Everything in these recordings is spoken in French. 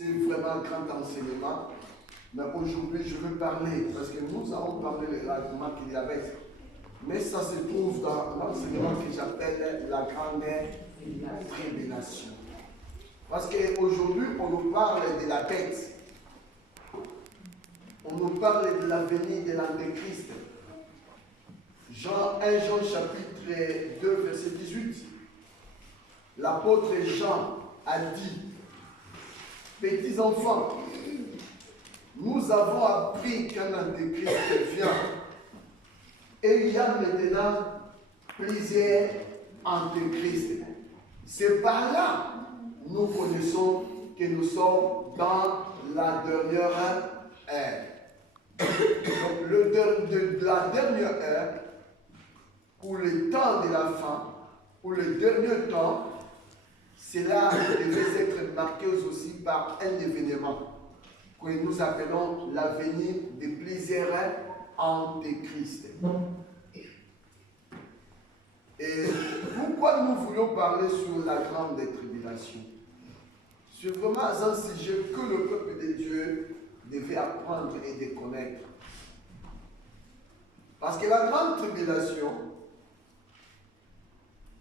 c'est vraiment un grand enseignement. Mais aujourd'hui, je veux parler, parce que nous avons parlé de l'argument qu'il y avait. Mais ça se trouve dans l'enseignement que j'appelle la grande tribulation. Parce qu'aujourd'hui, on nous parle de la bête. On nous parle de la venue de l'Antéchrist. 1 Jean chapitre 2, verset 18. L'apôtre Jean a dit, petits enfants, nous avons appris qu'un Antéchrist vient. Et il y a maintenant plusieurs Antéchrists. C'est par là que nous connaissons que nous sommes dans la dernière ère. Donc, la dernière ère, ou le temps de la fin, ou le dernier temps, cela devait être marqué aussi par un événement que nous appelons la venue de plusieurs Antéchrists. Et pourquoi nous voulons parler sur la grande tribulation? C'est vraiment un sujet que le peuple de Dieu devait apprendre et de connaître. Parce que la grande tribulation,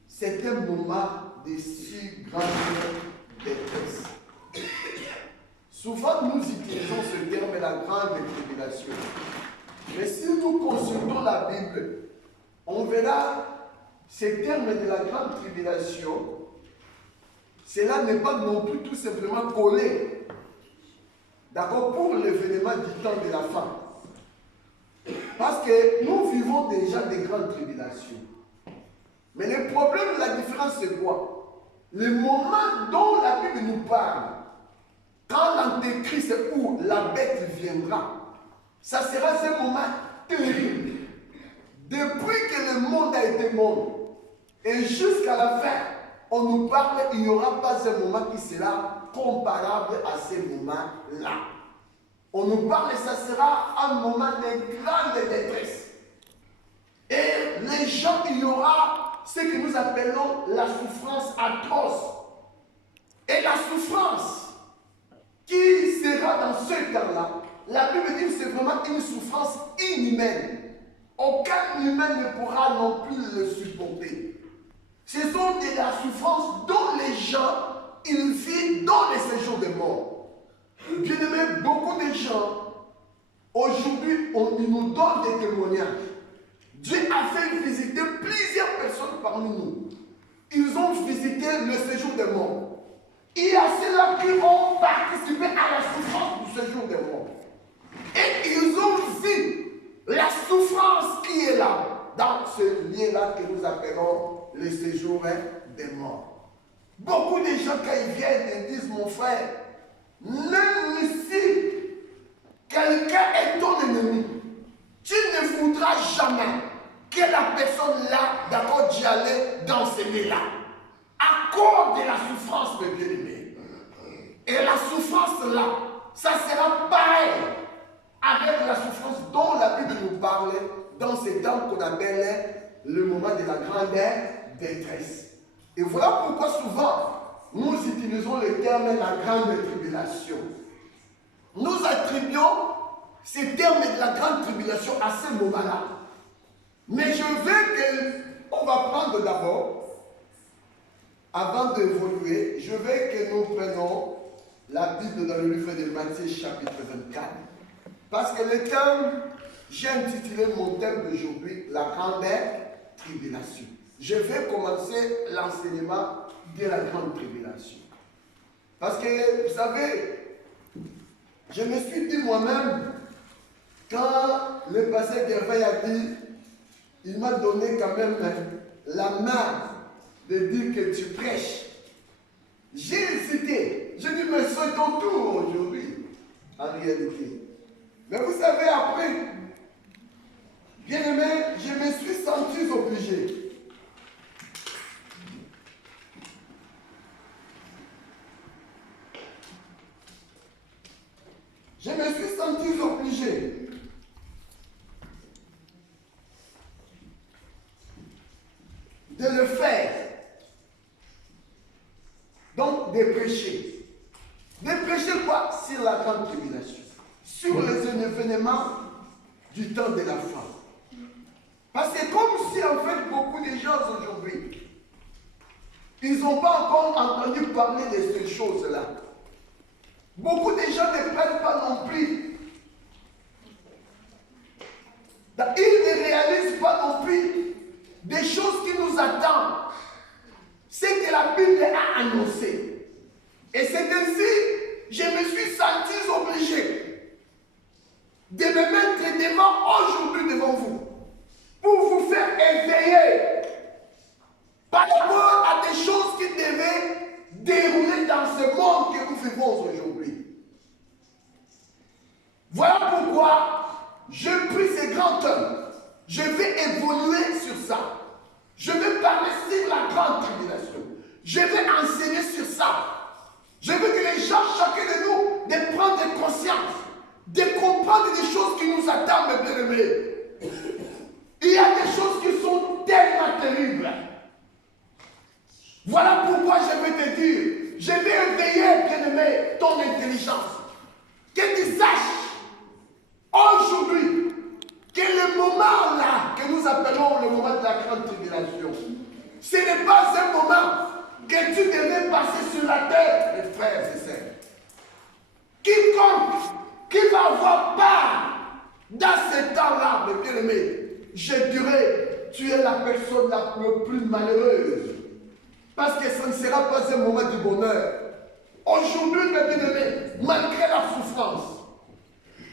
c'est un moment de si grande détresse. Souvent, nous utilisons ce terme, la grande tribulation. Mais si nous consultons la Bible, on verra ce terme de la grande tribulation. Cela n'est pas non plus tout simplement collé, d'accord, pour l'événement du temps de la fin. Parce que nous vivons déjà des grandes tribulations. Mais le problème, la différence, c'est quoi? Le moment dont la Bible nous parle, quand l'Antéchrist ou la bête viendra, ça sera un moment terrible. Depuis que le monde a été monde, et jusqu'à la fin, on nous parle, il n'y aura pas un moment qui sera comparable à ce moment-là. On nous parle, ça sera un moment de grande détresse. Et les gens, il y aura ce que nous appelons la souffrance atroce. Et la souffrance qui sera dans ce temps-là, la Bible dit que c'est vraiment une souffrance inhumaine. Aucun humain ne pourra non plus le supporter. Ce sont de la souffrance dont les gens, ils vivent dans les séjours de mort. Bien aimé, beaucoup de gens, aujourd'hui, ils nous donnent des témoignages. Dieu a fait visiter plusieurs personnes parmi nous. Ils ont visité le séjour des morts. Il y a ceux-là qui ont participé à la souffrance du séjour des morts. Et ils ont vu la souffrance qui est là, dans ce lieu-là que nous appelons le séjour des morts. Beaucoup de gens, quand ils viennent, ils disent, mon frère, même si quelqu'un est ton ennemi, tu ne voudras jamais que la personne là, d'accord, d'y aller dans ce lieu-là. À cause de la souffrance, mes bien-aimés. Et la souffrance là, ça sera pareil avec la souffrance dont la Bible nous parle dans ce temps qu'on appelle le moment de la grande détresse. Et voilà pourquoi souvent nous utilisons le terme la grande tribulation. Nous attribuons ce terme de la grande tribulation à ce moment-là. Mais je veux qu'on va prendre d'abord, avant d'évoluer, je veux que nous prenions la Bible dans le livre de Matthieu chapitre 24. Parce que le thème, j'ai intitulé mon thème d'aujourd'hui, la grande tribulation. Je vais commencer l'enseignement de la grande tribulation. Parce que, vous savez, je me suis dit moi-même, quand le pasteur Gervais a dit, il m'a donné quand même la main de dire que tu prêches. J'ai hésité. Je dis, mais c'est ton tour aujourd'hui, en réalité. Mais vous savez, après, bien aimé, je me suis senti obligé. Je me suis senti obligé de le faire. Donc, de prêcher. De prêcher quoi? Sur la grande tribulation. Sur les événements du temps de la fin. Parce que comme si en fait beaucoup de gens aujourd'hui, ils n'ont pas encore entendu parler de ces choses-là. Beaucoup de gens ne prennent pas non plus. Ils ne réalisent pas non plus des choses qui nous attendent. C'est que la Bible a annoncé. Et c'est ainsi, je me suis senti obligé de me mettre devant aujourd'hui devant vous. Pour vous faire éveiller par rapport à des choses qui devaient dérouler dans ce monde que nous vivons aujourd'hui. Voilà pourquoi je prie ce grand homme. Je vais évoluer sur ça. Je vais parler sur la grande tribulation. Je vais enseigner sur ça. Je veux que les gens, chacun de nous, de prendre conscience, de comprendre des choses qui nous attendent, mes bien-aimés. Il y a des choses qui sont tellement terribles. Voilà pourquoi je vais te dire, je vais éveiller, bien-aimé, ton intelligence. Que tu saches, aujourd'hui, que le moment là, que nous appelons le moment de la grande tribulation, ce n'est pas un moment que tu devais passer sur la terre, mes frères et sœurs. Quiconque qui va avoir part dans ce temps-là, mes bien-aimés, je dirais, tu es la personne la plus malheureuse. Parce que ça ne sera pas un moment du bonheur. Aujourd'hui, mes bien-aimés, malgré la souffrance,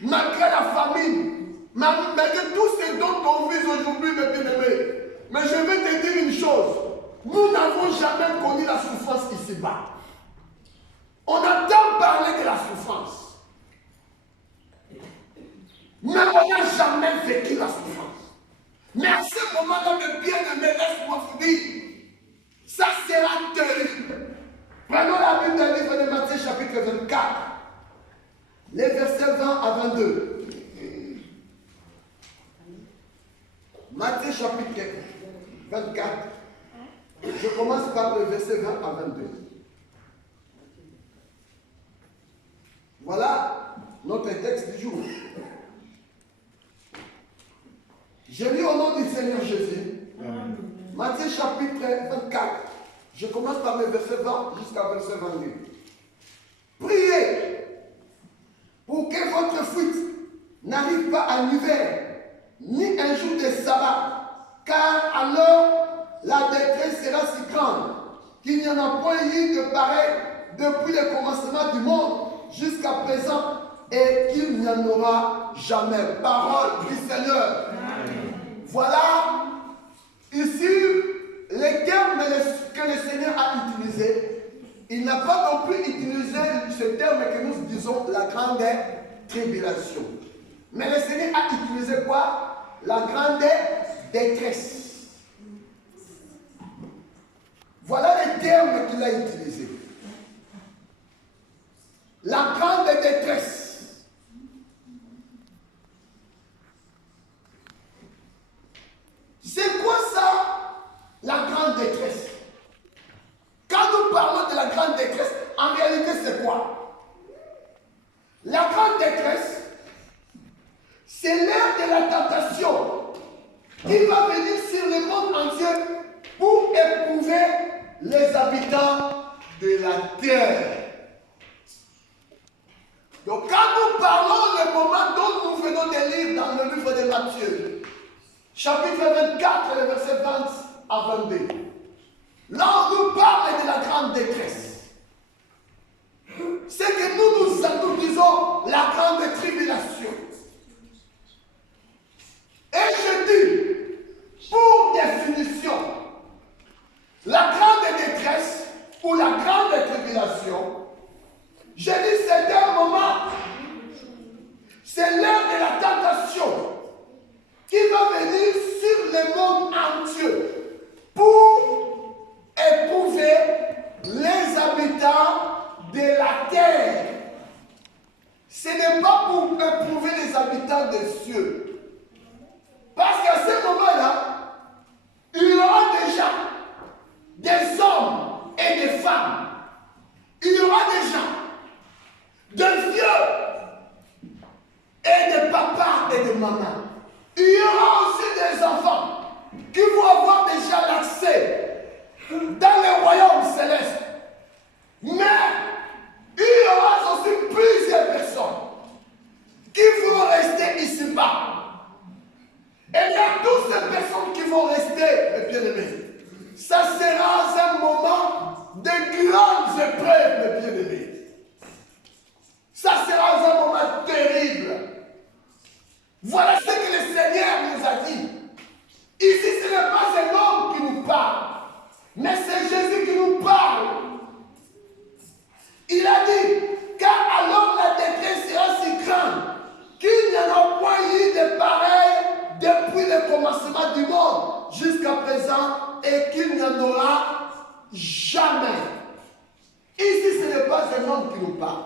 malgré la famine, malgré tout ce dont on vit aujourd'hui, mes bien-aimés, mais je vais te dire une chose, nous n'avons jamais connu la souffrance ici-bas. On entend parler de la souffrance, mais on n'a jamais vécu la souffrance. Mais à ce moment-là, mes bien-aimés, laisse-moi vous dire, ça sera terrible. Prenons la Bible dans le livre de Matthieu chapitre 24, les versets 20 à 22. Matthieu chapitre 24. Je commence par le verset 20 à 22. Voilà notre texte du jour. Je lis au nom du Seigneur Jésus. Amen. Matthieu chapitre 24. Je commence par le verset 20 jusqu'à verset 22. Priez pour que votre fuite n'arrive pas en hiver, ni un jour de sabbat, car alors la détresse sera si grande qu'il n'y en a point eu de pareil depuis le commencement du monde jusqu'à présent et qu'il n'y en aura jamais. Parole du Seigneur. Amen. Voilà ici les termes que le Seigneur a utilisés. Il n'a pas non plus utilisé ce terme que nous disons la grande tribulation. Mais le Seigneur a utilisé quoi? La grande détresse. Voilà les termes qu'il a utilisés. La grande détresse. C'est quoi ça, la grande détresse? Quand nous parlons de la grande détresse, en réalité c'est quoi? La grande détresse, c'est l'ère de la tentation qui va venir sur le monde entier pour éprouver les habitants de la terre. Donc quand nous parlons du moment dont nous venons de lire dans le livre de Matthieu, chapitre 24, le verset 20 à 22, là on nous parle de la grande détresse. C'est que nous disons la grande tribulation. Et je dis, pour définition, la grande détresse ou la grande tribulation, je dis c'est un moment, c'est l'heure de la tentation qui va venir sur le monde entier pour éprouver les habitants de la terre. Ce n'est pas pour éprouver les habitants des cieux. Parce qu'à ce moment-là, il y aura déjà des hommes et des femmes. Il y aura des gens, des mamans. Il y aura aussi des enfants qui vont avoir déjà l'accès dans le royaume céleste. Mais il y aura aussi plusieurs personnes qui vont rester ici-bas. Et il y a toutes ces personnes qui vont rester, mes bien-aimés. Ça sera un moment de grandes épreuves, mes bien-aimés. Ça sera un moment terrible. Voilà ce que le Seigneur nous a dit. Ici, ce n'est pas un homme qui nous parle, mais c'est Jésus qui nous parle. Il a dit, car alors la détresse sera si grande qu'il n'y en a point eu de pareil depuis le commencement du monde jusqu'à présent et qu'il n'y en aura jamais. Ici, ce n'est pas un homme qui nous parle.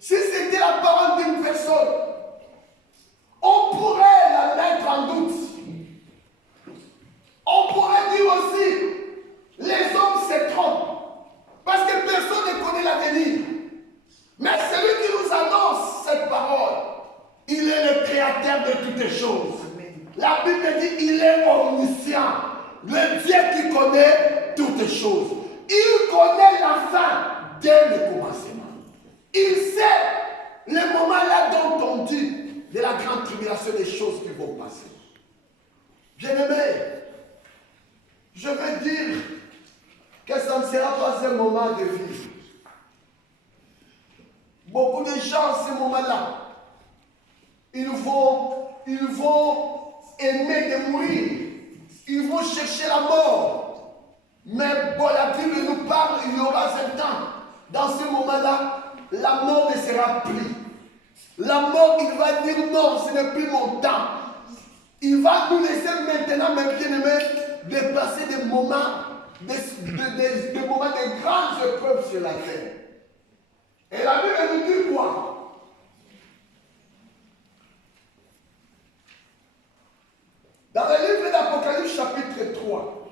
Si c'était la parole d'une personne, on pourrait la mettre en doute. On pourrait dire aussi, les hommes se trompent, parce que personne ne connaît l'avenir. Mais celui qui nous annonce cette parole, il est le créateur de toutes les choses. La Bible dit, il est omniscient, le Dieu qui connaît toutes les choses. Il connaît la fin dès le commencement. Il sait le moment là dont on dit de la grande tribulation des choses qui vont passer. Bien-aimé, je veux dire que ça ne sera pas un moment de vie. Beaucoup de gens, à ce moment-là, ils vont aimer de mourir. Ils vont chercher la mort. Mais bon, la Bible nous parle, il y aura un temps. Dans ce moment-là, la mort ne sera plus. La mort, il va dire non, ce n'est plus mon temps. Il va nous laisser maintenant, mes bien-aimés, de passer des moments, des moments de grandes épreuves sur la terre. Et la Bible nous dit quoi? Dans le livre d'Apocalypse, chapitre 3,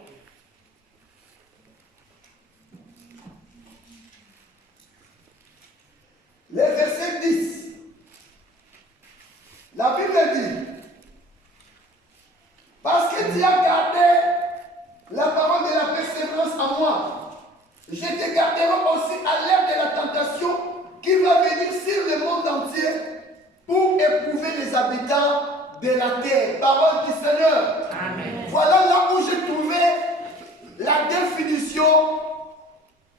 le verset 10, la Bible dit, parce que tu as gardé la parole de la persévérance en moi, je te garderai aussi à l'heure de la tentation qui va venir sur le monde entier pour éprouver les habitants de la terre. Parole du Seigneur. Amen. Voilà là où j'ai trouvé la définition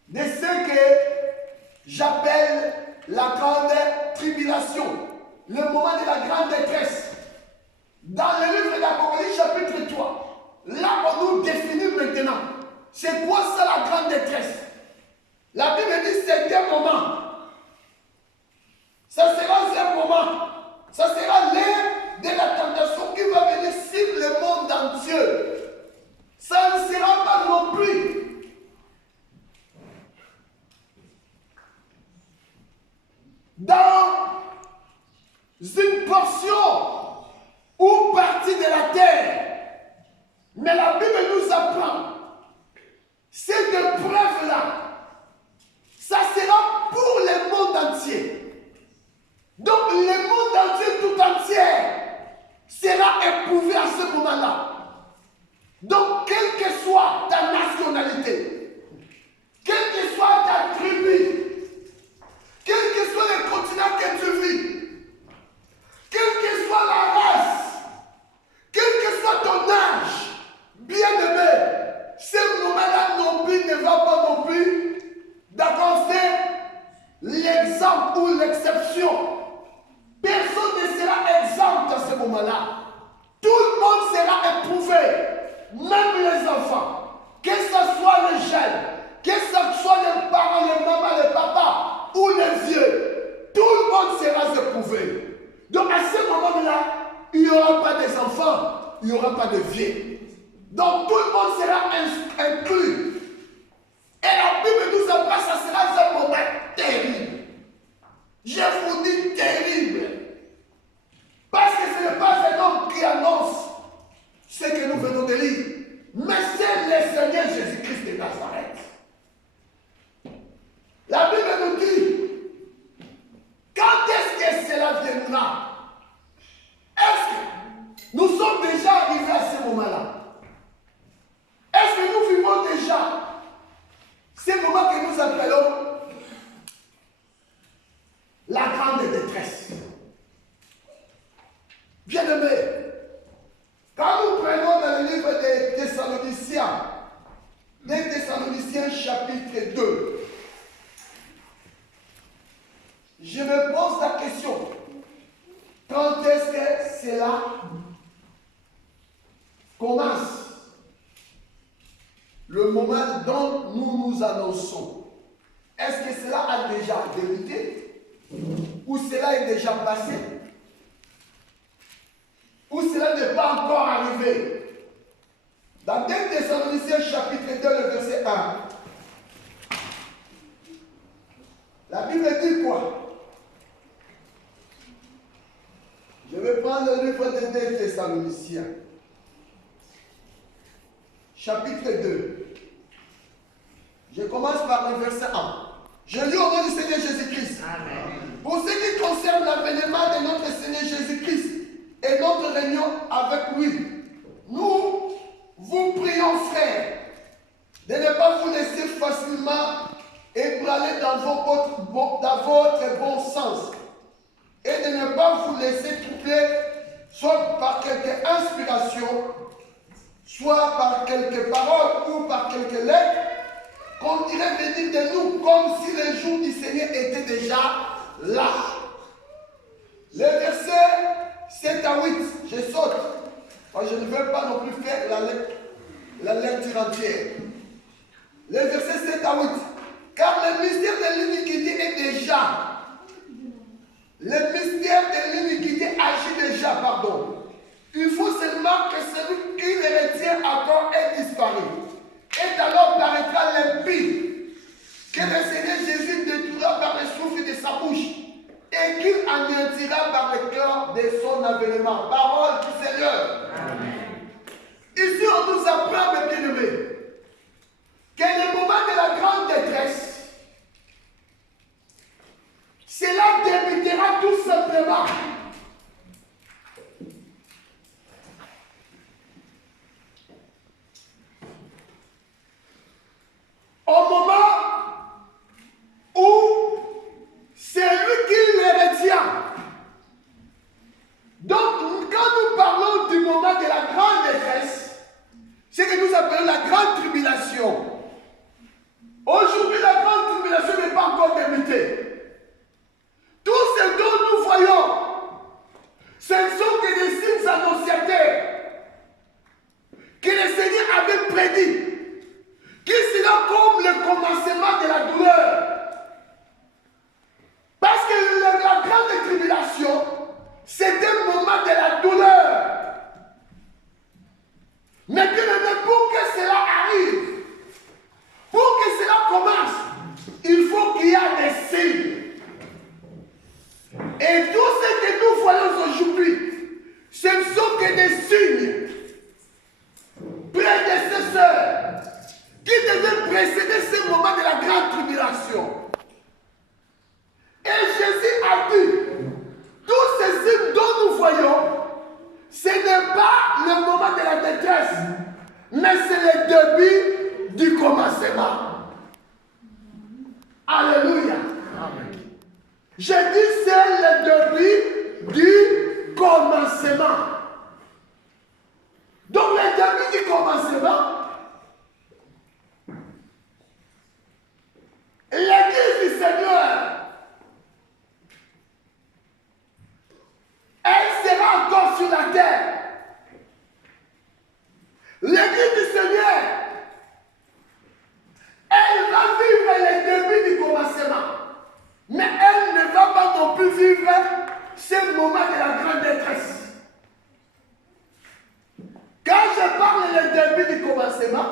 de ce que j'appelle la grande tribulation, le moment de la grande détresse. Dans le livre d'Apocalypse chapitre 3, là on nous définit maintenant, c'est quoi ça la grande détresse? La Bible dit c'est un moment. Ça sera un moment. Ça sera l'heure de la tentation qui va venir sur le monde entier. Ça ne sera pas non plus dans une portion ou partie de la terre. Mais la Bible nous apprend cette épreuve-là, ça sera pour le monde entier. Donc le monde entier tout entier sera éprouvé à ce moment-là. Donc quelle que soit ta nationalité, quelle que soit ta tribu, quel que soit le continent que tu vis, quelle que soit la race, quel que soit ton âge, bien-aimé, ce moment-là non plus ne va pas non plus, d'accord, faire l'exemple ou l'exception. Personne ne sera exempt à ce moment-là. Tout le monde sera éprouvé, même les enfants, que ce soit les jeunes, que ce soit les parents, les mamans, les papas ou les vieux. Tout le monde sera éprouvé. Donc à ce moment-là, il n'y aura pas des enfants, il n'y aura pas de vieux. Donc tout le monde sera inclus. Et la Bible nous apprend, ça sera un moment terrible. Je vous dis terrible. Parce que ce n'est pas un homme qui annonce ce que nous venons de lire, mais c'est le Seigneur Jésus-Christ de Nazareth. La Bible nous dit, quand est-ce que cela viendra? Est-ce je me pose la question, quand est-ce que cela commence? Le moment dont nous nous annonçons, est-ce que cela a déjà débuté? Ou cela est déjà passé? Ou cela n'est pas encore arrivé? Dans 2 Thessaloniciens chapitre 2, le verset 1, la Bible dit quoi? Je vais prendre le livre de 2 Thessaloniciens, chapitre 2. Je commence par le verset 1. Je lis au nom du Seigneur Jésus-Christ. Pour ce qui concerne l'avènement de notre Seigneur Jésus-Christ et notre réunion avec lui, nous vous prions, frères, de ne pas vous laisser facilement ébranler dans votre bon sens et de ne pas vous laisser troubler soit par quelque inspiration, soit par quelques paroles ou par quelques lettres, qu'on dirait venir de nous comme si le jour du Seigneur était déjà là. Les versets 7 à 8, je saute. Je ne vais pas non plus faire la lecture entière. Les versets 7 à 8. Car le mystère de l'iniquité est déjà. Le mystère de l'iniquité agit déjà, pardon. Il faut seulement que celui qui le retient encore ait disparu. Et alors paraîtra l'impie que le Seigneur Jésus détruira par le souffle de sa bouche et qu'il anéantira par le cœur de son avènement. Parole du Seigneur. Amen. Ici, on nous apprend, mes bien-aimés, que le moment de la grande détresse, cela débutera tout simplement au moment où c'est lui qui les retient. Donc, quand nous parlons du moment de la grande détresse, c'est que nous appelons la grande tribulation. Aujourd'hui, la grande tribulation n'est pas encore débutée. Tout ce dont nous voyons, ce ne sont que des signes annonciateurs que le Seigneur avait prédit, qui sera comme le commencement de la douleur. Parce que la grande tribulation, c'est un moment de la douleur. Mais bien aimé, pour que cela arrive, pour que cela commence, il faut qu'il y ait des signes. Et tout ce que nous voyons aujourd'hui, ce ne sont que des signes prédécesseurs qui devaient précéder ce moment de la grande tribulation. Et Jésus a dit, tous ces signes dont nous voyons, ce n'est pas le moment de la détresse, mais c'est le début du commencement. Alléluia. Amen. Je dis c'est le début du commencement. Donc le début du commencement, l'Église du Seigneur, elle sera encore sur la terre. L'Église du Seigneur, elle va vivre le début du commencement. Mais elle ne va pas non plus vivre ce moment de la grande détresse. Quand je parle le début du commencement,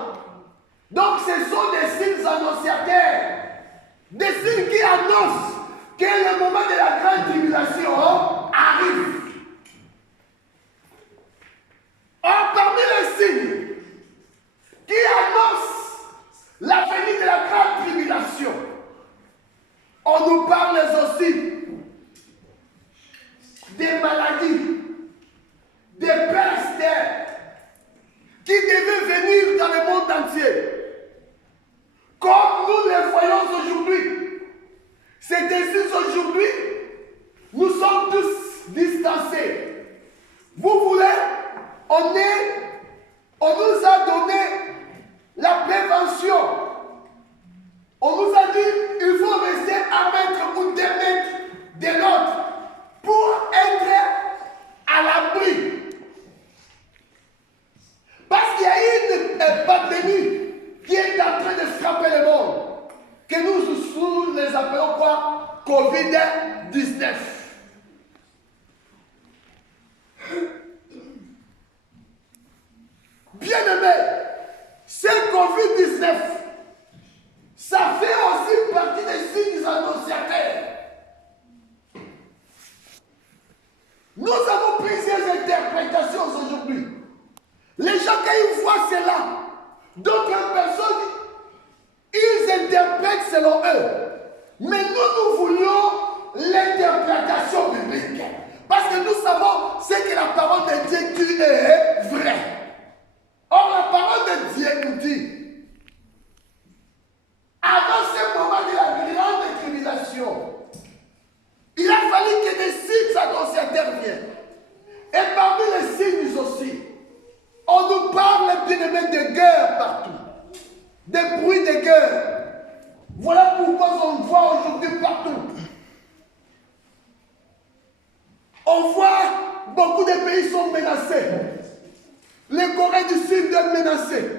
donc ce sont des signes annonciateurs, des signes qui annoncent que le moment de la grande tribulation arrive. Or, parmi les signes qui annoncent la venue de la grande tribulation, on nous parle aussi des maladies, des pestes qui devaient venir dans le monde entier. Comme nous les voyons aujourd'hui. C'est ainsi aujourd'hui, nous sommes tous distancés. Vous voulez, on nous a donné la prévention. On nous a dit, il faut rester 1 mètre ou 2 mètres Covid-19. Bien-aimé, ce Covid-19, ça fait aussi partie des signes annonciateurs. Nous avons plusieurs interprétations aujourd'hui. Les gens, quand ils voient cela, d'autres personnes, ils interprètent selon eux. Mais nous voulions l'interprétation biblique. Parce que nous savons ce que la parole de Dieu dit est vrai. Or, la parole de Dieu nous dit, avant ce moment de la grande tribulation, il a fallu que des signes annonciateurs viennent. Et parmi les signes aussi, on nous parle bien aimé de guerre partout. Des bruits de guerre. Voilà pourquoi on voit aujourd'hui partout. On voit beaucoup de pays sont menacés. Les Corées du Sud est menacée.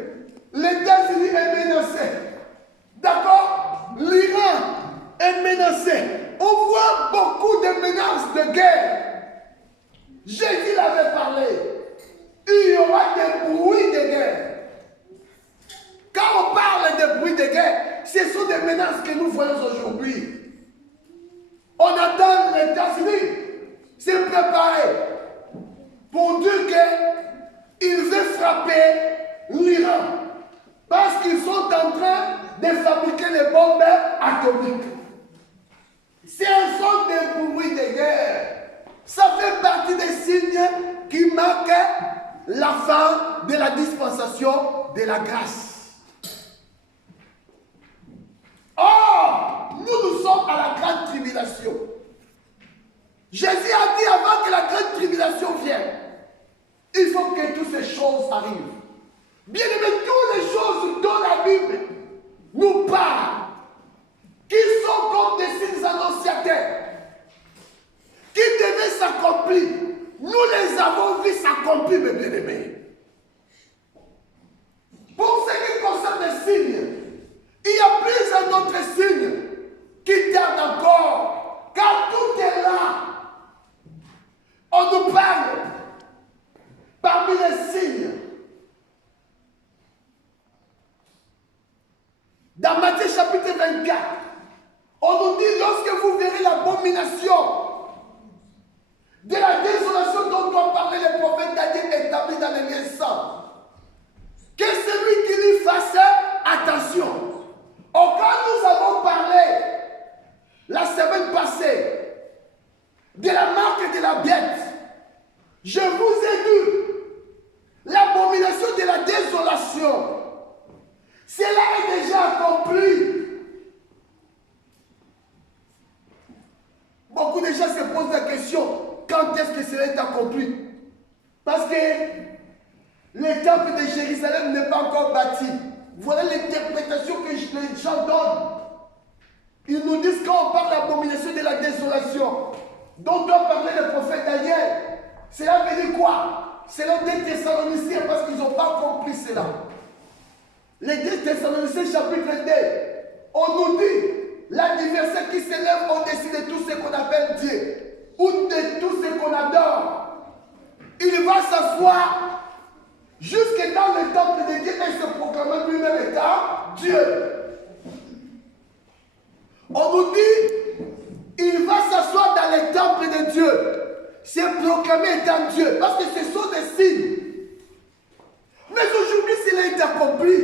Les États-Unis est menacé. D'accord? L'Iran est menacé. On voit beaucoup de menaces de guerre. Jésus l'avait parlé. Il y aura des bruits de guerre. Quand on parle de bruits de guerre, ce sont des menaces que nous voyons aujourd'hui. On attend les États-Unis se préparer pour dire qu'ils veulent frapper l'Iran parce qu'ils sont en train de fabriquer les bombes atomiques. C'est un son de bruit de guerre. Ça fait partie des signes qui marquent la fin de la dispensation de la grâce. Or, nous sommes à la grande tribulation. Jésus a dit avant que la grande tribulation vienne, il faut que toutes ces choses arrivent. Bien aimé, toutes les choses dont la Bible nous parle, qui sont comme des signes annonciateurs, qui devaient s'accomplir, nous les avons vus s'accomplir, mes bien-aimés. Pour ce qui concerne les signes, il y a plusieurs d'autres signes qui tardent encore, car tout est là. On nous parle parmi les signes. Dans Matthieu chapitre 24, on nous dit lorsque vous verrez l'abomination de la désolation dont on parlait le prophète Daniel établi dans les lieux saints, que celui qui lui fasse attention. Or, quand nous avons parlé la semaine passée de la marque de la bête, je vous ai dit l'abomination de la désolation. Cela est déjà accompli. Beaucoup de gens se posent la question, quand est-ce que cela est accompli? Parce que le temple de Jérusalem n'est pas encore bâti. Voilà l'interprétation que les gens donnent. Ils nous disent quand on parle de l'abomination de la désolation, dont on parlait le prophète Daniel, cela veut dire quoi? C'est l'un des Thessaloniciens parce qu'ils n'ont pas compris cela. Les 2 Thessaloniciens chapitre 2, on nous dit l'adversaire qui s'élève au-dessus de tout ce qu'on appelle Dieu ou de tout ce qu'on adore. Il va s'asseoir jusque dans le temple de Dieu et se proclamer lui-même étant Dieu. On nous dit, il va s'asseoir dans le temple de Dieu, se proclamer étant Dieu, parce que ce sont des signes. Mais aujourd'hui, cela est accompli.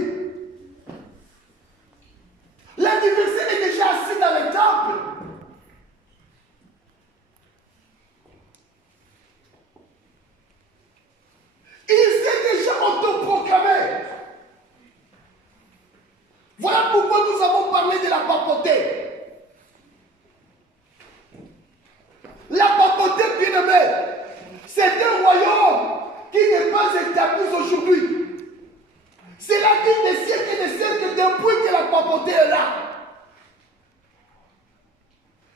L'adversaire est déjà assis dans le temple. Il s'est déjà autoproclamé. Voilà pourquoi nous avons parlé de la papauté. La papauté, bien aimée, c'est un royaume qui n'est pas établi aujourd'hui. C'est là qu'il des siècles et des siècles depuis que la papauté est là.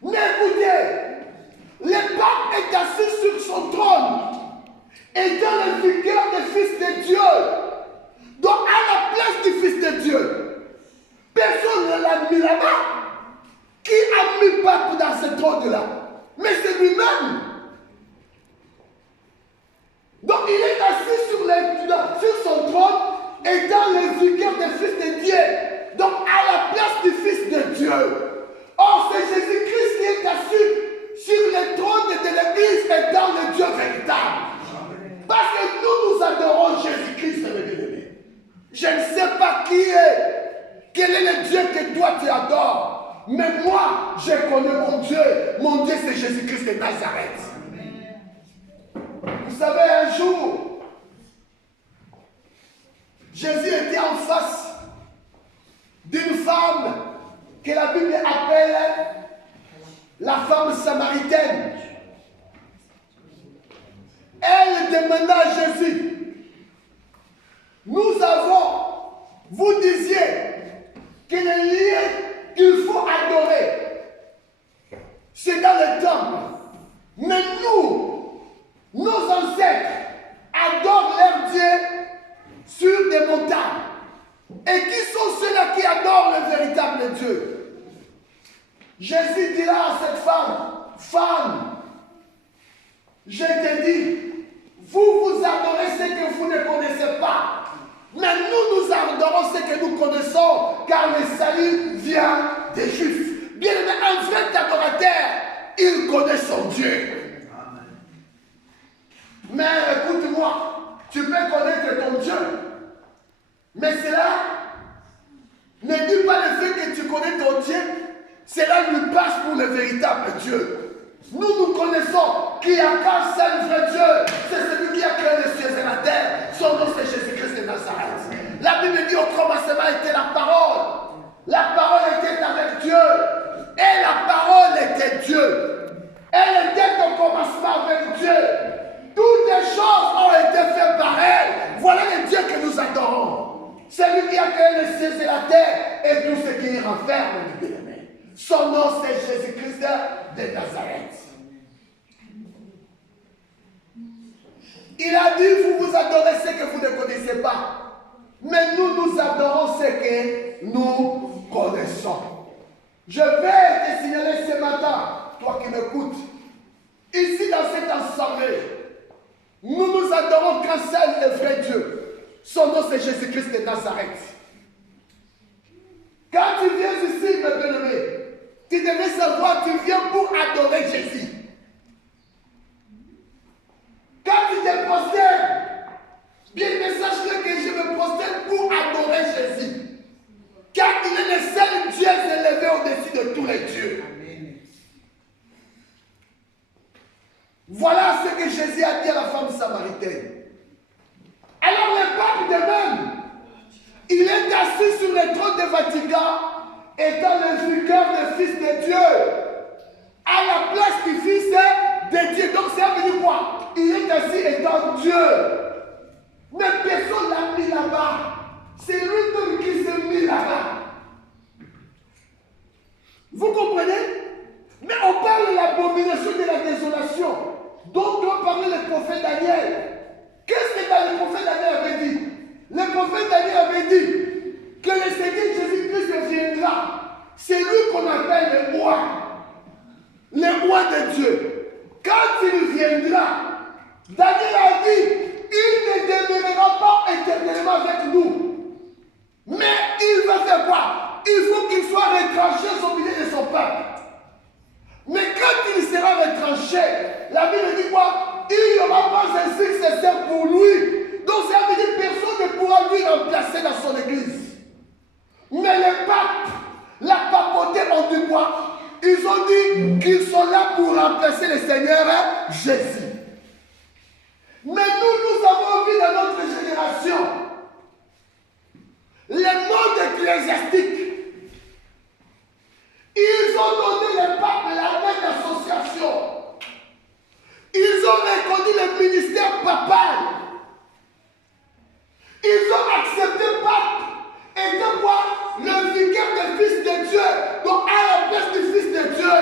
Mais écoutez, le pape est assis sur son trône et dans la figure du Fils de Dieu. Donc à la place du Fils de Dieu, personne ne l'a mis là-bas. Qui a mis pape dans ce trône? au-delà. Mais c'est lui-même. Donc il est assis sur son trône, étant le vicaire des fils de Dieu. Donc à la place du Fils de Dieu. Or c'est Jésus-Christ qui est assis sur le trône de l'Église étant le Dieu véritable. Parce que nous adorons Jésus-Christ, mes bien-aimés. Je ne sais pas qui est, quel est le Dieu que toi tu adores. Mais moi, je connais mon Dieu. Mon Dieu, c'est Jésus-Christ de Nazareth. Vous savez, un jour, Jésus était en face d'une femme que la Bible appelle la femme samaritaine. Elle demanda à Jésus, vous disiez que le lieu qu'il faut adorer, c'est dans le temple. Mais nos ancêtres adorent leur Dieu sur des montagnes. Et qui sont ceux-là qui adorent le véritable Dieu? Jésus dira à cette femme, je te dis, vous adorez ce que vous ne connaissez pas. Mais nous adorons ce que nous connaissons, car le salut vient des Juifs. Bien aimé, un vrai adorateur, il connaît son Dieu. Amen. Mais écoute-moi, tu peux connaître ton Dieu, mais cela ne dit pas le fait que tu connais ton Dieu, cela lui passe pour le véritable Dieu. Nous connaissons qu'il n'y a qu'un seul vrai Dieu. C'est celui qui a créé les cieux et la terre. Son nom c'est Jésus-Christ de Nazareth. La Bible dit au commencement était la parole. La parole était avec Dieu. Et la parole était Dieu. Elle était au commencement avec Dieu. Toutes les choses ont été faites par elle. Voilà le Dieu que nous adorons. C'est lui qui a créé les cieux et la terre et tout ce qui y renferme, mes bien-aimés. Son nom c'est Jésus-Christ de Nazareth. Il a dit, vous adorez ce que vous ne connaissez pas. Mais nous adorons ce que nous connaissons. Je vais te signaler ce matin, toi qui m'écoutes, ici dans cette assemblée, nous adorons qu'un seul et vrai Dieu. Son nom c'est Jésus-Christ de Nazareth. Quand tu viens ici, mes bien-aimés, tu devais savoir, tu viens pour adorer Jésus. Quand tu te prosternes, bien sache que je me prosterne pour adorer Jésus. Car il est le seul Dieu élevé au-dessus de tous les dieux. Amen. Voilà ce que Jésus a dit à la femme samaritaine. Alors le pape de même, il est assis sur le trône de Vatican, étant le vicaire des fils de Dieu, à la place du fils de Dieu. Donc ça veut dire quoi? Il est assis étant Dieu. Mais personne ne l'a mis là-bas. C'est lui-même qui s'est mis là-bas. Vous comprenez? Mais on parle de l'abomination de la désolation, dont doit parler le prophète Daniel. Qu'est-ce que le prophète Daniel avait dit? Le prophète Daniel avait dit que le Seigneur Jésus-Christ viendra. C'est lui qu'on appelle le roi de Dieu. Quand il viendra, Daniel a dit, il ne demeurera pas éternellement avec nous. Mais il va faire quoi? Il faut qu'il soit retranché au milieu de son peuple. Mais quand il sera retranché, la Bible dit quoi? Il n'y aura pas un successeur pour lui. Donc ça veut dire que personne ne pourra lui remplacer dans son église. Mais les papes, la papauté ont dit quoi? Ils ont dit qu'ils sont là pour remplacer le Seigneur Jésus. Mais nous avons vu dans notre génération les mondes ecclésiastiques. Ils ont donné les papes la même association. Ils ont reconnu le ministère papal. Ils ont accepté le pape. Et de quoi? Le vicaire des fils de Dieu. Donc à la place du fils de Dieu.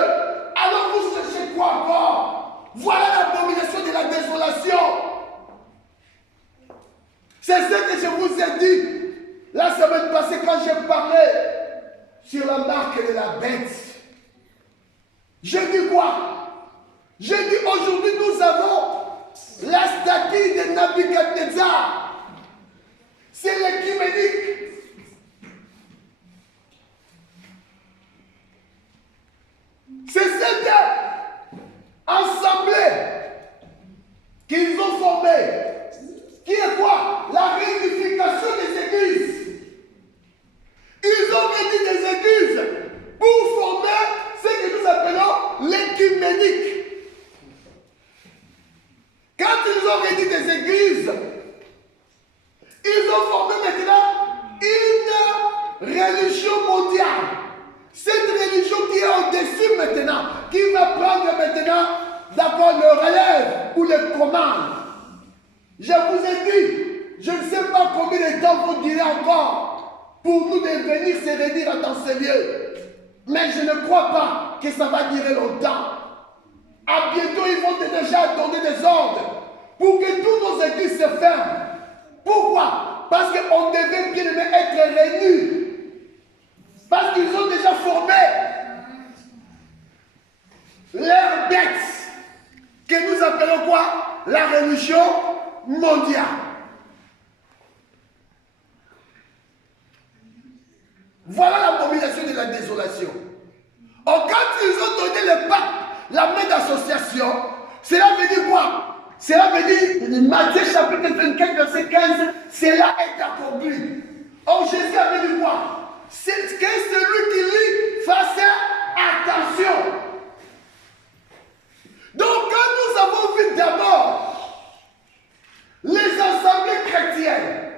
Alors vous cherchez quoi encore? Voilà l'abomination de la désolation. C'est ce que je vous ai dit la semaine passée quand j'ai parlé sur la marque de la bête. Je dis quoi? Je dis aujourd'hui nous avons la statue de Nabucodonosor. C'est l'écuménique. C'est cette assemblée qu'ils ont formée. Qui est quoi? La réunification des églises. Ils ont réuni des églises pour former ce que nous appelons l'écuménique. Quand ils ont réuni des églises, ils ont formé maintenant une religion mondiale. Cette religion qui est au-dessus maintenant, qui va prendre maintenant d'abord le relève ou le commande. Je vous ai dit, je ne sais pas combien de temps vous direz encore pour nous de venir se réunir dans ce lieu. Mais je ne crois pas que ça va durer longtemps. À bientôt, ils vont déjà donner des ordres pour que tous nos églises se ferment. Pourquoi? Parce qu'on devait bien être réunis. Parce qu'ils ont déjà formé leur bête que nous appelons quoi? La religion mondiale. Voilà l'abomination de la désolation. Or, quand ils ont donné le pape la main d'association, cela veut dire quoi? Cela veut dire, Matthieu chapitre 24, verset 15, cela est accompli. Or, Jésus avait dit quoi? C'est que celui qui lit fasse attention. Donc, quand nous avons vu d'abord les assemblées chrétiennes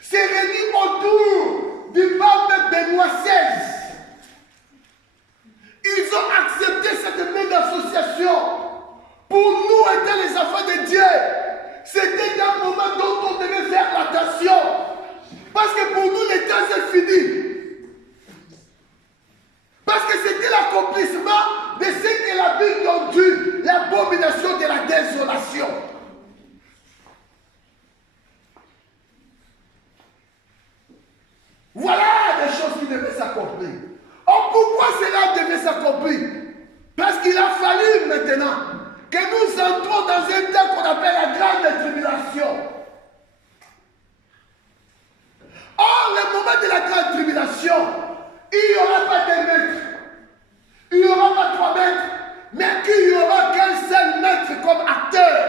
se réunir autour du pape Benoît XVI, ils ont accepté cette main d'association. Pour nous, étant les enfants de Dieu, c'était un moment dont on devait faire attention. Parce que pour nous, le temps est fini. Parce que c'était l'accomplissement de ce que la Bible a dit, l'abomination de la désolation. Voilà des choses qui devaient s'accomplir. Or, pourquoi cela devait s'accomplir? Parce qu'il a fallu maintenant que nous entrons dans un temps qu'on appelle la grande tribulation. Or, le moment de la grande tribulation, il n'y aura pas de maître, il n'y aura pas 3 maîtres, mais qu'il n'y aura qu'un seul maître comme acteur.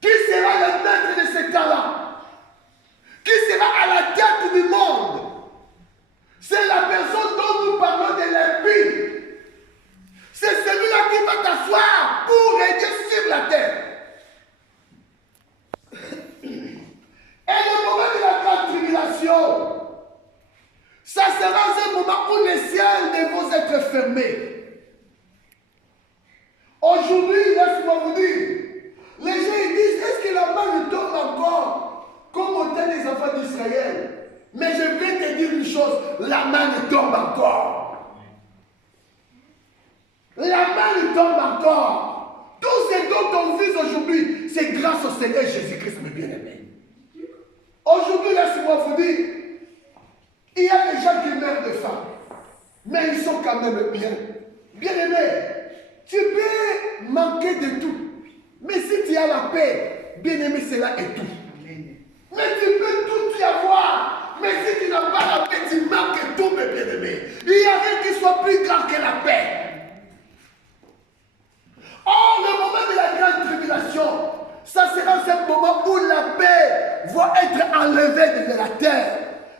Qui sera le maître de ce temps-là? Qui sera à la tête du monde? C'est la personne dont nous parlons de l'impie. C'est celui-là qui va t'asseoir pour régner sur la terre. Et le moment de la grande tribulation, ça sera un moment où les ciels devront être fermés. Aujourd'hui, laisse-moi vous dire, les gens ils disent, est-ce que la main ne tombe encore comme au temps des enfants d'Israël? Mais je vais te dire une chose, la main ne tombe encore. La main ne tombe encore. Tout ce dont on vise aujourd'hui, c'est grâce au Seigneur Jésus-Christ, mes bien-aimés. Aujourd'hui, laissez-moi vous dire, il y a des gens qui meurent de faim, mais ils sont quand même bien. Bien-aimés, tu peux manquer de tout, mais si tu as la paix, bien-aimé, cela est tout. Mais tu peux tout y avoir, mais si tu n'as pas la paix, tu manques tout, mes bien-aimés. Il n'y a rien qui soit plus grand que la paix. Or, le moment de la grande tribulation, ça sera ce moment où la paix va être enlevée de la terre.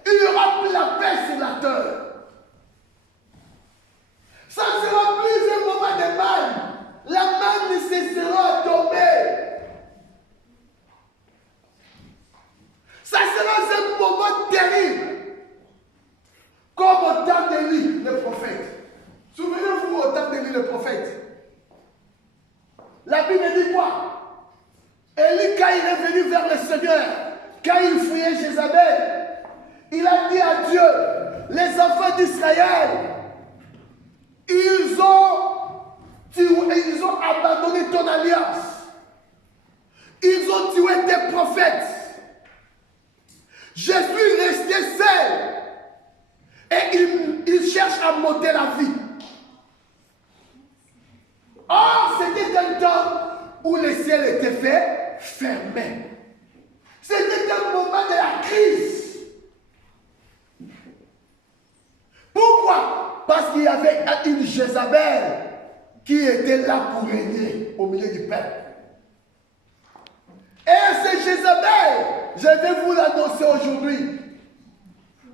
Il n'y aura plus la paix sur la terre. Ça ne sera plus un moment de mal. La main ne cessera de tomber. Ça sera un moment terrible. Comme au temps d'Élie, le prophète. Souvenez-vous au temps d'Élie, le prophète. La Bible dit quoi? Élie, quand il est venu vers le Seigneur, quand il fuyait Jézabel, il a dit à Dieu, les enfants d'Israël, ils ont abandonné ton alliance. Ils ont tué tes prophètes. Je suis resté seul. Et il cherche à m'ôter la vie. Or, c'était un temps où le ciel était fait fermé. C'était un moment de la crise. Pourquoi? Parce qu'il y avait une Jézabel qui était là pour régner au milieu du peuple. Et c'est Jézabel, je vais vous l'annoncer aujourd'hui.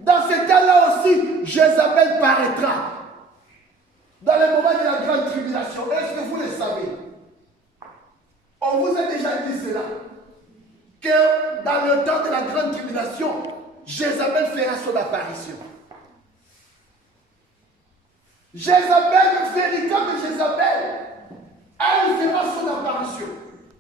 Dans ce cas-là aussi, Jézabel paraîtra. Dans le moment de la grande tribulation. Est-ce que vous le savez? On vous a déjà dit cela. Que dans le temps de la grande tribulation, Jézabel fera son apparition. Jézabel, le véritable Jézabel, elle fera son apparition.